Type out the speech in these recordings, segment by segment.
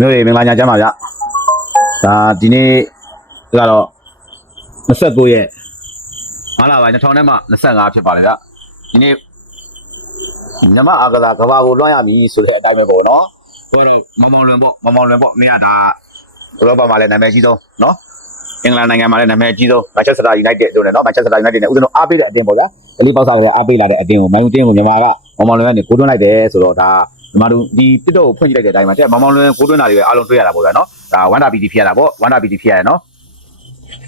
မျိုးရေမင်္ဂလာညချမ်းပါဗျဒါဒီနေ့ကတော့29ရက်မလာပါ2000နဲ့မှ25ဖြစ်ပါလေဗျဒီနေ့ညမအာကစားကဘာကိုလွှမ်းရမည်ဆိုတဲ့အတိုင်းပဲပေါ့နော်ဟိုတော့မမောင်လွင်ပေါ့မမောင်လွင်ပေါ့မင်းကဒါဥရောပမှာလည်းနာမည်ကြီးဆုံးနော်အင်္ဂလန်နိုင်ငံမှာလည်းနာမည်ကြီးဆုံးမန်ချက်စတာယူနိုက်တက်တို့နဲ့နော်မန်ချက်စတာယူနိုက်တက်နဲ့ဦးဇင်းတို့အားပေးတဲ့အတင်းပေါ့ဗျာဒလီပေါက်စားလည်းအားပေးလာတဲ့အတင်းကိုမိုင်းဦးတင်းကိုမြန်မာကမမောင်လွင်ကနေကိုတွန်းလိုက်တယ်ဆိုတော့ဒါ မြန်မာတို့ဒီတစ်တော့ဖွင့်ကြည့်လိုက်တဲ့အတိုင်းမှာတဲ့မမောင်လွင်ကိုတွန်းတာတွေပဲအားလုံးတွေ့ရတာပေါ့ဗျာနော်ဒါဝန္တာပီတီဖြစ်ရတာပေါ့ဝန္တာပီတီဖြစ်ရတယ်နော်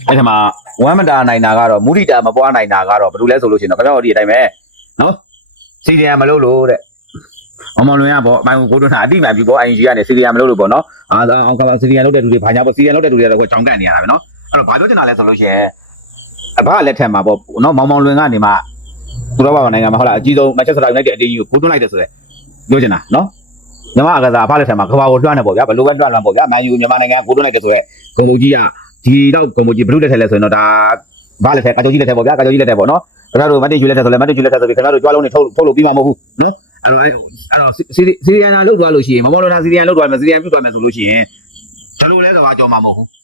အဲ့ဒီမှာဝမ်မတာနိုင်တာကတော့မူရိတာမပွားနိုင်တာကတော့ဘာလို့လဲဆိုလို့ရှိရင်တော့ခင်ဗျားတို့ဒီအတိုင်းပဲနော်စီရီယံမလို့လို့တဲ့မမောင်လွင်ကပေါ့မိုင်းကိုတွန်းတာအတိမှန်ပြီပေါ့ ING ကနေစီရီယံမလို့လို့ပေါ့နော်အာအောင်ကစီရီယံလုပ်တဲ့လူတွေဘာညာပေါ့စီရီယံလုပ်တဲ့လူတွေကတော့ကြောင်ကန်နေရတာပဲနော်အဲ့တော့ဘာပြောချင်တာလဲဆိုလို့ရှိရင်အဘလက်ထက်မှာပေါ့နော်မောင်မောင်လွင်ကနေမှသူတော်ဘာနိုင်ငံမှာဟုတ်လားအကြီးဆုံးမန်ချက်စတာယူနိုက်တက်အတင်းကြီးကိုကိုတွန်းလိုက်တယ်ဆိုတော့ ပြောချင်တာနော်ညီမအကစားအဖလက်ထက်မှာကဘာကိုလွှမ်းနေပေါ့ဗျာဘယ်လိုပဲလွှမ်းလွှမ်းပေါ့ဗျာမန်ယူမြန်မာနိုင်ငံကိုတွန်းလိုက်တယ်ဆိုတော့ဂုံလူကြီးကဒီတော့ဂုံလူကြီးဘလူးလက်ထက်လဲဆိုရင်တော့ဒါဘာလက်ထက်ကာကျော်ကြီးလက်ထက်ပေါ့ဗျာကာကျော်ကြီးလက်ထက်ပေါ့နော်ခင်ဗျားတို့မတ်တင်ယူလက်ထက်ဆိုလဲမတ်တင်ယူလက်ထက်ဆိုပြီးခင်ဗျားတို့ကြွားလုံးနေထုတ်ထုတ်လို့ပြီးမှာမဟုတ်ဘူးနော်အဲ့တော့အဲ့တော့စီစီရီယန်နာလောက်သွားလို့ရှိရင်မမောလို့တာစီရီယန်လောက်သွားမယ်စီရီယန်ပြုတ်သွားမယ်ဆိုလို့ရှိရင်ဘယ်လိုလဲဆိုတာကြော်မှာမဟုတ်ဘူး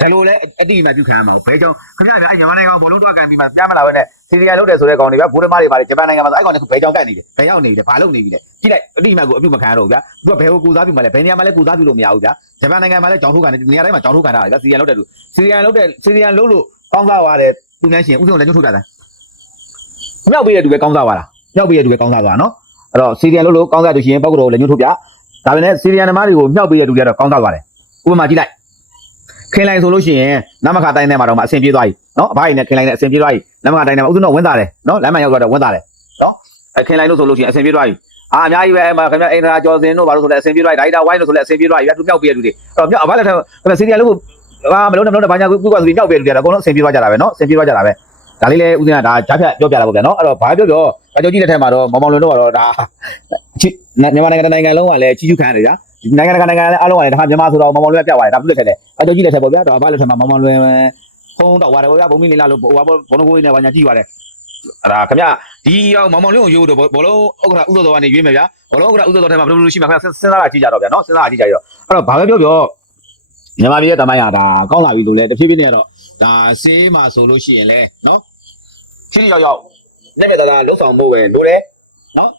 ဘယ်လိုလဲအတိအမှပြုခံရမှာဘယ်ကြောင့်ခင်ဗျားကအဲ့မြန်မာနိုင်ငံကိုဘလုံးတော့ကန်ပြီးမှပြန်မလာဘဲနဲ့စီရီယန်လောက်တယ်ဆိုတဲ့ကောင်တွေဗျာဘိုးဓမားတွေပါလေဂျပန်နိုင်ငံမှာဆိုအဲ့ကောင်တွေကဘယ်ကြောင့်ကန်နေလဲဘယ်ရောက်နေလဲဘာလုပ်နေပြီလဲကြည့်လိုက်အတိအမှကိုအပြုမခံရတော့ဘူးဗျာသူကဘယ်ကိုကူစားပြီးမှလဲဘယ်နေရာမှာလဲကူစားပြီးလို့မရဘူးဗျာဂျပန်နိုင်ငံမှာလဲကြောင်ထုတ်ကန်နေနေရာတိုင်းမှာကြောင်ထုတ်ကန်တာလေဗျာစီရီယန်လောက်တယ်သူစီရီယန်လောက်တယ်စီရီယန်လောက်လို့ကောင်းစားသွားတယ်သူနဲ့ရှင်ဥဆုံးလည်းညှို့ထုတ်တာလားမြောက်ပြီးတဲ့သူပဲကောင်းစားသွားတာမြောက်ပြီးတဲ့သူပဲကောင်းစားသွားနော်အဲ့တော့စီရီယန်လောက်လို့ကောင်းစားသူရှင်ပောက်ကတော့လည်းညှို့ထုတ်ပြဒါပေမဲ့စီရီယန်သမားတွေကိုမြောက်ပြီးတဲ့သူတွေကတော့ကောင်းစားသွားတယ်ဥပမာကြည့်လိုက် ခင်လိုက်ဆိုလို့ရှိရင်နမခတိုင်းထဲမှာတော့မှအဆင်ပြေသွားပြီနော်အဘိုင်းနဲ့ခင်လိုက်နဲ့အဆင်ပြေသွားပြီနမခတိုင်းထဲမှာဥဆုံးတော့ဝင်သားတယ်နော်လမ်းမရောက်တော့ဝင်သားတယ်နော်အခင်လိုက်လို့ဆိုလို့ရှိရင်အဆင်ပြေသွားပြီအာအများကြီးပဲအဲ့မှာခင်ဗျအင်ဒရာကျော်စင်တို့ဘာလို့ဆိုလဲအဆင်ပြေသွားပြီဒါဟိတာဝိုင်းလို့ဆိုလဲအဆင်ပြေသွားပြီပြသူမြောက်ပြီးတဲ့သူတွေအဲ့တော့မြောက်အဘလက်ထက်ခင်ဗျစီရီယန်လို့ဟာမလုံးနဲ့မလုံးနဲ့ဘာညာကူကူကဆိုပြီးမြောက်ပြီးတဲ့သူတွေကတော့အကုန်လုံးအဆင်ပြေသွားကြတာပဲနော်အဆင်ပြေသွားကြတာပဲဒါလေးလေဦးစင်းကဒါကြားဖြတ်ပြောပြတာပေါ့ဗျာနော်အဲ့တော့ဘာပြောပြောအကျော်ကြီးလက်ထက်မှာတော့မောင်မောင်လွင်တို့ကတော့ဒါချစ်မြန်မာနိုင်ငံတစ်နိုင်ငံလုံးကလည်းချီးကျူးခံရတယ်ဗျာ နိုင်ငံတကာနိုင်ငံလည်းအားလုံးကလည်းဒါမြန်မာဆိုတော့မောင်မောင်လွင်ကပြသွားတယ်ဒါပြုလက်ထက်တယ်အကျော်ကြီးလက်ထက်ပေါ့ဗျာတော့အဘလက်ထက်မှာမောင်မောင်လွင်ဖုံးတော့သွားတယ်ပေါ့ဗျာဘုံမင်းလေးလာလို့ဟိုဘာဘုံကိုကြီးနဲ့ဘာညာကြည့်သွားတယ်အဲ့ဒါခင်ဗျဒီရောက်မောင်မောင်လွင်ကိုယူတော့ဘောလုံးဥက္ကဋ္ဌဥသောတော်ကနေရွေးမယ်ဗျာဘောလုံးဥက္ကဋ္ဌဥသောတော်ထဲမှာဘယ်လိုလိုရှိမှာခင်ဗျစဉ်းစားတာကြည့်ကြတော့ဗျာနော်စဉ်းစားတာကြည့်ကြရတော့အဲ့တော့ဘာပဲပြောပြောမြန်မာပြည်ရဲ့တမိုင်းရတာကောင်းလာပြီလို့လေတဖြည်းဖြည်းနဲ့တော့ဒါဆေးမှာဆိုလို့ရှိရင်လေနော်ချင်းရောက်ရောက်နဲ့နဲ့တလားလှုပ်ဆောင်မှုပဲလိုတ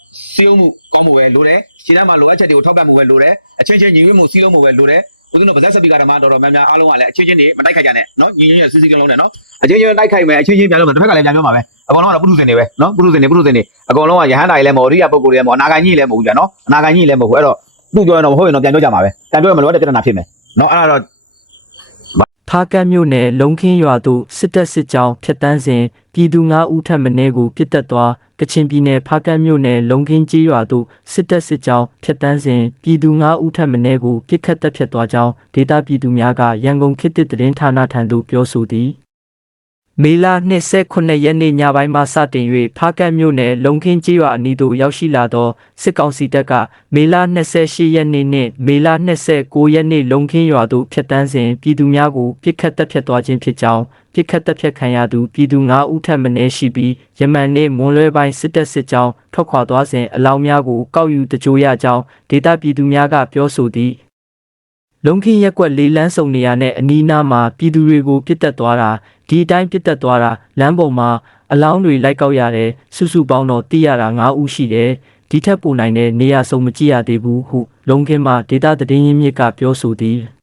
ယ်နော်စီးလုံးမှုကောင်းမှုပဲလိုတယ်ခြေတမ်းမှာလိုအပ်ချက်တွေကိုထောက်ပံ့မှုပဲလိုတယ်အချင်းချင်းညီညွတ်မှုစီးလုံးမှုပဲလိုတယ်ဦးဇင်းတို့ဗဇက်စပီကာဓမ္မတော်တော်များများအားလုံးကလည်းအချင်းချင်းတွေမတိုက်ခိုက်ကြနဲ့နော်ညီညွတ်ရစီစီကလုံးနဲ့နော်အချင်းချင်းတိုက်ခိုက်မယ်အချင်းချင်းပြန်လို့တစ်ဖက်ကလည်းပြန်ပြောမှာပဲအကောင်လုံးကတော့ပုထုဇဉ်တွေပဲနော်ပုထုဇဉ်တွေပုထုဇဉ်တွေအကောင်လုံးကယဟန်တိုင်းလည်းမဟုတ်ရိယပုဂ္ဂိုလ်တွေလည်းမဟုတ်အနာဂန်ကြီးလည်းမဟုတ်ဘူးကြာနော်အနာဂန်ကြီးလည်းမဟုတ်ဘူးအဲ့တော့သူ့ပြောရင်တော့မဟုတ်ရင်တော့ပြန်ပြောကြမှာပဲပြန်ပြောရင်မလို့တဲ့ပြဿနာဖြစ်မယ်နော်အဲ့ဒါတော့ဖားကတ်မြို့နယ်လုံခင်းရွာသို့စစ်တပ်စစ်ကြောင်းဖျက်တမ်းစဉ်ပြည်သူ9ဦးထပ်မံကိုပြစ်တက်သွား ကချင်ပြည်နယ်ဖားကတ်မြို့နယ်လုံခင်းကြီးရွာသို့စစ်တပ်စစ်ကြောင်းဖျက်တမ်းစဉ်ပြည်သူ9ဦးထပ်မံကိုပြစ်ခတ်တပ်ဖြတ်သွားကြောင်းဒေသပြည်သူများကရန်ကုန်ခေတ်သစ်သတင်းဌာနထံသို့ပြောဆိုသည် မေလ29ရက်နေ့ညပိုင်းမှစတင်၍ဖားကတ်မြို့နယ်လုံခင်းကြီးရွာအနီးသို့ရောက်ရှိလာသောစစ်ကောင်စီတပ်ကမေလ28ရက်နေ့နှင့်မေလ29ရက်နေ့လုံခင်းရွာသို့ဖျက်တမ်းစဉ်ပြည်သူများကိုပြစ်ခတ်တပ်ဖြတ်သွားခြင်းဖြစ်ကြောင်းပြစ်ခတ်တပ်ဖြတ်ခံရသူပြည်သူ9ဦးထပ်မံရှိပြီးယမန်နေ့မွန်လွဲပိုင်းစစ်တပ်စစ်ကြောင်းထွက်ခွာသွားစဉ်အလောင်းများကိုကောက်ယူတကြိုရကြောင်းဒေသပြည်သူများကပြောဆိုသည် လုံခင်းရက်ကွက်လေးလန်းစုံနေရတဲ့အနီးနားမှာပြည်သူတွေကိုပြစ်တက်သွားတာဒီအတိုင်းပြစ်တက်သွားတာလမ်းပေါ်မှာအလောင်းတွေလိုက်ကောက်ရတယ်စုစုပေါင်းတော့တိရတာ9ဦးရှိတယ်ဒီထက်ပိုနိုင်တဲ့နေရာစုံမကြည့်ရသေးဘူးဟုလုံခင်းမှာဒေတာသတင်းရင်းမြစ်ကပြောဆိုသည်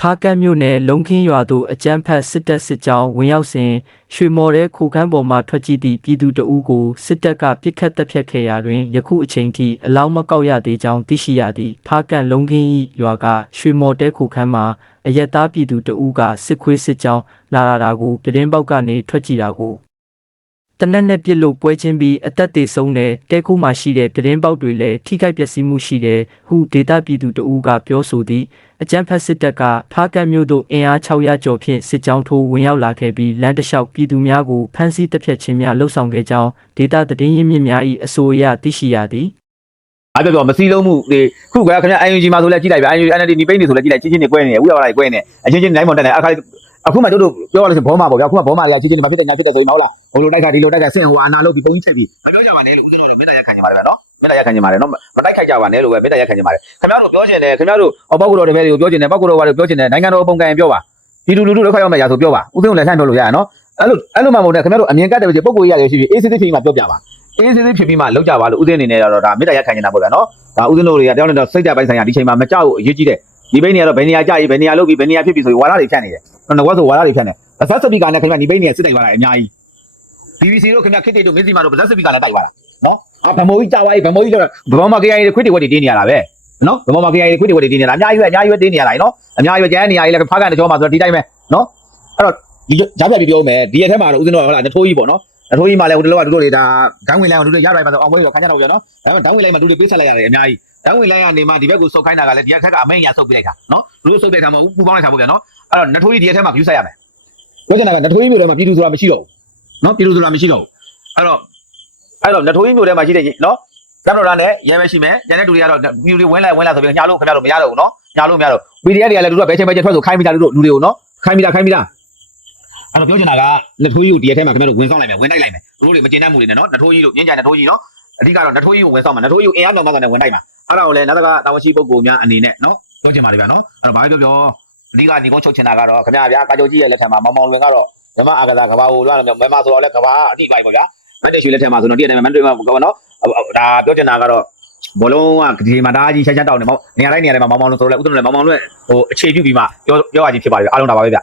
ဖားကတ်မြို့နယ်လုံခင်းရွာသို့အကြမ်းဖက်စစ်တပ်စစ်ကြောင်းဝင်ရောက်စဉ်ရွှေမော်တဲ့ခိုခန်းပေါ်မှထွက်ကြည့်သည့်ပြည်သူတအုပ်ကိုစစ်တပ်ကပြစ်ခတ်တပ်ဖြတ်ခဲ့ရာတွင်ယခုအချိန်ထိအလောင်းမကောက်ရသေးကြောင်းသိရှိရသည်ဖားကတ်လုံခင်း၏ရွာကရွှေမော်တဲ့ခိုခန်းမှာအရက်သားပြည်သူတအုပ်ကစစ်ခွေးစစ်ကြောင်းလာလာတာကိုပြတင်းပေါက်ကနေထွက်ကြည့်တာကို တနက်နဲ့ပြစ်လို့ပွဲချင်းပြီးအသက်သေးဆုံးတဲ့တဲခုမှရှိတဲ့ပြတင်းပေါက်တွေလည်းထိခိုက်ပျက်စီးမှုရှိတယ်ဟုဒေတာပြည်သူတအူးကပြောဆိုသည်အကြမ်းဖက်စစ်တပ်ကဖားကတ်မြို့သို့အင်အား600ကျော်ဖြင့်စစ်ကြောင်းထိုးဝင်ရောက်လာခဲ့ပြီးလမ်းတစ်လျှောက်ပြည်သူများကိုဖမ်းဆီးတပ်ဖြတ်ခြင်းများလှုပ်ဆောင်ခဲ့ကြောင်းဒေတာသတင်းရင်းမြစ်များ၏အဆိုအရသိရှိရသည်အားပြောပြောမစည်းလုံးမှုတွေခုကခင်ဗျ IUG မှာဆိုလဲကြည့်လိုက်ဗျ IUG NLD ဒီပိန်းတွေဆိုလဲကြည့်လိုက်ချင်းချင်းတွေကွဲနေတယ်ဥရပါလိုက်ကွဲနေအချင်းချင်းနိုင်မွန်တက်နေအခါ အခုမှတို့တို့ပြောရလို့ဆိုဘောမှာပေါ့ဗျအခုမှဘောမှာရချင်းချင်းမဖြစ်တဲ့ညာဖြစ်တဲ့ဆိုရင်မဟုတ်လားဘုံလိုတိုက်ကဒီလိုတိုက်ကဆင့်ဟိုအနာလို့ဒီပုံကြီးချက်ပြီးမပြောကြပါနဲ့လို့ဦးဇင်းတို့တော့မေတ္တာရက်ခံကြပါလေဗျနော်မေတ္တာရက်ခံခြင်းပါတယ်နော်မတိုက်ခိုက်ကြပါနဲ့လို့ပဲမေတ္တာရက်ခံခြင်းပါတယ်ခင်ဗျားတို့ပြောချင်တယ်ခင်ဗျားတို့အော်ပောက်ကူတော်တပည့်တွေကိုပြောချင်တယ်ပောက်ကူတော်ဘာတွေပြောချင်တယ်နိုင်ငံတော်အပုံကန်ပြောပါဒီလူလူလူလောက်ခရောက်မယ်ရာဆိုပြောပါဦးသိန်းကိုလည်းလှမ်းပြောလို့ရရနော်အဲ့လိုအဲ့လိုမှမဟုတ်နဲ့ခင်ဗျားတို့အမြင်ကတ်တယ်ပဲပုံကိုရတယ်ရှိပြီအေးစစ်စစ်ဖြစ်ပြီးမှပြောပြပါအေးစစ်စစ်ဖြစ်ပြီးမှလောက်ကြပါလို့ဦးသိန်းအနေနဲ့တော့ဒါမေတ္တာရက်ခံခြင်းတာပေါ့ဗျာနော်ဒါဦးသိန်းတို့တွေကတယောက်နဲ့တော့စိတ်ကြပိုင်းဆိုင်ရာဒီချိန်မှာမကြောက်ဘူးအရေးကြီးတယ်ဒီဘိန်းတွေကတော့ဘယ်နေရာကြာကြီးဘယ်နေရာလုပ်ပြီးဘယ်နေရာဖြစ်ပြီးဆိုပြီးဝါရတွေဖြတ်နေတယ်နော် ငါကဆိုဝါရတွေဖြတ်နေဗဇက်စပီကာနဲ့ခင်ဗျာဒီဘိန်းတွေစစ်တိုက်ပါလားအများကြီး BBC တို့ခင်ဗျခစ်တေတို့မင်းစီမာတို့ဗဇက်စပီကာနဲ့တိုက်ပါလားနော်အာဗမိုးကြီးကြာပါပြီဗမိုးကြီးတော့ဗမာမ KI တွေခွစ်တွေဝက်တွေတင်းနေရတာပဲနော်ဗမာမ KI တွေခွစ်တွေဝက်တွေတင်းနေရတာအများကြီးပဲအများကြီးပဲတင်းနေရတာနော်အများကြီးပဲကျန်နေရကြီးလည်းဖားကန်တကြောမှာဆိုတော့ဒီတိုင်းပဲနော်အဲ့တော့ဒီကြားပြပြီးပြောမယ်ဒီရက်ထဲမှာတော့ဦးဇင်းတို့ကဟုတ်လားနထိုးကြီးပေါ့နော်နထိုးကြီးမှလည်းဟိုတလောကတို့တွေဒါဂန်းဝင်လိုင်းအောင်တို့တွေရရိုက်ပါဆိုအောင်ဝဲတော့ခန်းကြတော့ပြောနော်ဒါပေမဲ့ဂန်းဝင်လိုင်းမှာတို့တွေပေးဆက်လိုက်ရတယ်အများကြီးဂန်းဝင်လိုင်းကနေမှဒီဘက်ကိုစုပ်ခိုင်းတာကလည်းဒီရက်ခက်ကအမိန်ညာစုပ်ပေးလိုက်တာနော်တို့စုပ်တဲ့ခါမှာပူပေါင်းလိုက်တာပေါ့ဗျာနော် အဲ့တော့နထိုးကြီးဒီရက်ထဲမှာ view ဆက်ရမယ်ပြောချင်တာကနထိုးကြီးမျိုးထဲမှာပြည်သူဆိုတာမရှိတော့ဘူးနော်ပြည်သူဆိုတာမရှိတော့ဘူးအဲ့တော့အဲ့တော့နထိုးကြီးမျိုးထဲမှာရှိတဲ့နော်ကမ်မရာနဲ့ရဲပဲရှိမယ်ကျန်တဲ့လူတွေကတော့မြူတွေဝင်လိုက်ဝင်လိုက်ဆိုပြီးညာလို့ခင်ဗျားတို့မရတော့ဘူးနော်ညာလို့မရတော့ PDF တွေကလည်းလူတို့ကဘယ်ချိန်ပဲချက်ထွက်ဆိုခိုင်းမိတာလူတို့လူတွေကိုနော်ခိုင်းမိတာခိုင်းမိတာအဲ့တော့ပြောချင်တာကနထိုးကြီးကိုဒီရက်ထဲမှာခင်ဗျားတို့ဝင်ဆောင်လိုက်မယ်ဝင်တိုက်လိုက်မယ်တို့တွေမကျင်တတ်မှုတွေနဲ့နော်နထိုးကြီးတို့ညင်ကြနထိုးကြီးနော်အဓိကတော့နထိုးကြီးကိုဝင်ဆောင်မှာနထိုးကြီးကိုအင်အားတော်မှဆိုတဲ့ဝင်တိုက်မှာအဲ့ဒါကိုလည်းနောက်တစ်ခါတာဝန်ရှိပုဂ္ဂိုလ်များအနေနဲ့နော်ပြောချင်ပါတယ်ဗျာနော်အဲ့တော့ဘာပြောပြော အဓိကဒီကုန်းချုပ်ချင်တာကတော့ခင်ဗျားဗျာကာကြိုကြီးရဲ့လက်ထက်မှာမောင်မောင်လွင်ကတော့ဓမ္မအာကသာကဘာကိုလွှမ်းလို့မြန်မာဆိုတော့လည်းကဘာအတိပိုက်ပေါ့ဗျာမတ်တရွှေလက်ထက်မှာဆိုတော့တည့်တယ်မန်တွေမှာကောနော်ဒါပြောချင်တာကတော့ဘောလုံးကဒီမှာဒါကြီးချက်ချက်တောက်နေမောင်နေရာတိုင်းနေရာတိုင်းမှာမောင်မောင်လွင်ဆိုတော့လည်းဥဒ္ဒလည်းမောင်မောင်လွင်ဟိုအခြေပြုပြီးမှပြောပြောရချင်းဖြစ်ပါပြီအားလုံးဒါပါပဲဗျ